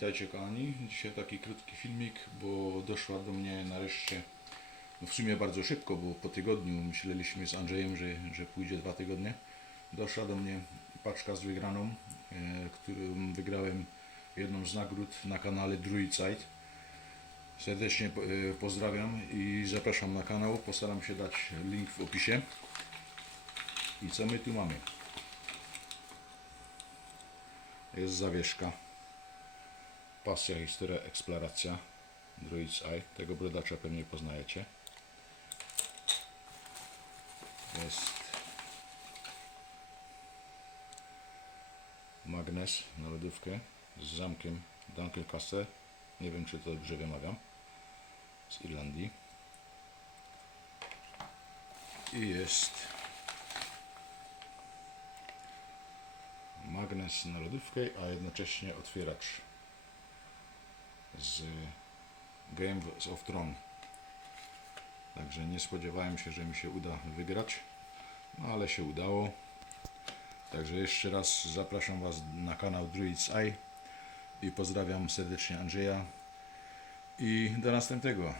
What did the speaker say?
Witajcie kochani. Dzisiaj taki krótki filmik, bo doszła do mnie nareszcie, no w sumie bardzo szybko, bo po tygodniu myśleliśmy z Andrzejem, że, że pójdzie dwa tygodnie. Doszła do mnie paczka z wygraną, e, którą wygrałem jedną z nagród na kanale Druid Site. Serdecznie e, pozdrawiam i zapraszam na kanał. Postaram się dać link w opisie. I co my tu mamy? Jest zawieszka. Pasja, historia, eksploracja. Druid's Eye. Tego brodacza pewnie poznajecie. Jest magnes na lodówkę z zamkiem Doncaster. Nie wiem, czy to dobrze wymawiam. Z Irlandii. I jest magnes na lodówkę, a jednocześnie otwieracz z Game of Thrones. Także nie spodziewałem się, że mi się uda wygrać, no ale się udało. Także jeszcze raz zapraszam Was na kanał Druid's Eye i pozdrawiam serdecznie Andrzeja i do następnego.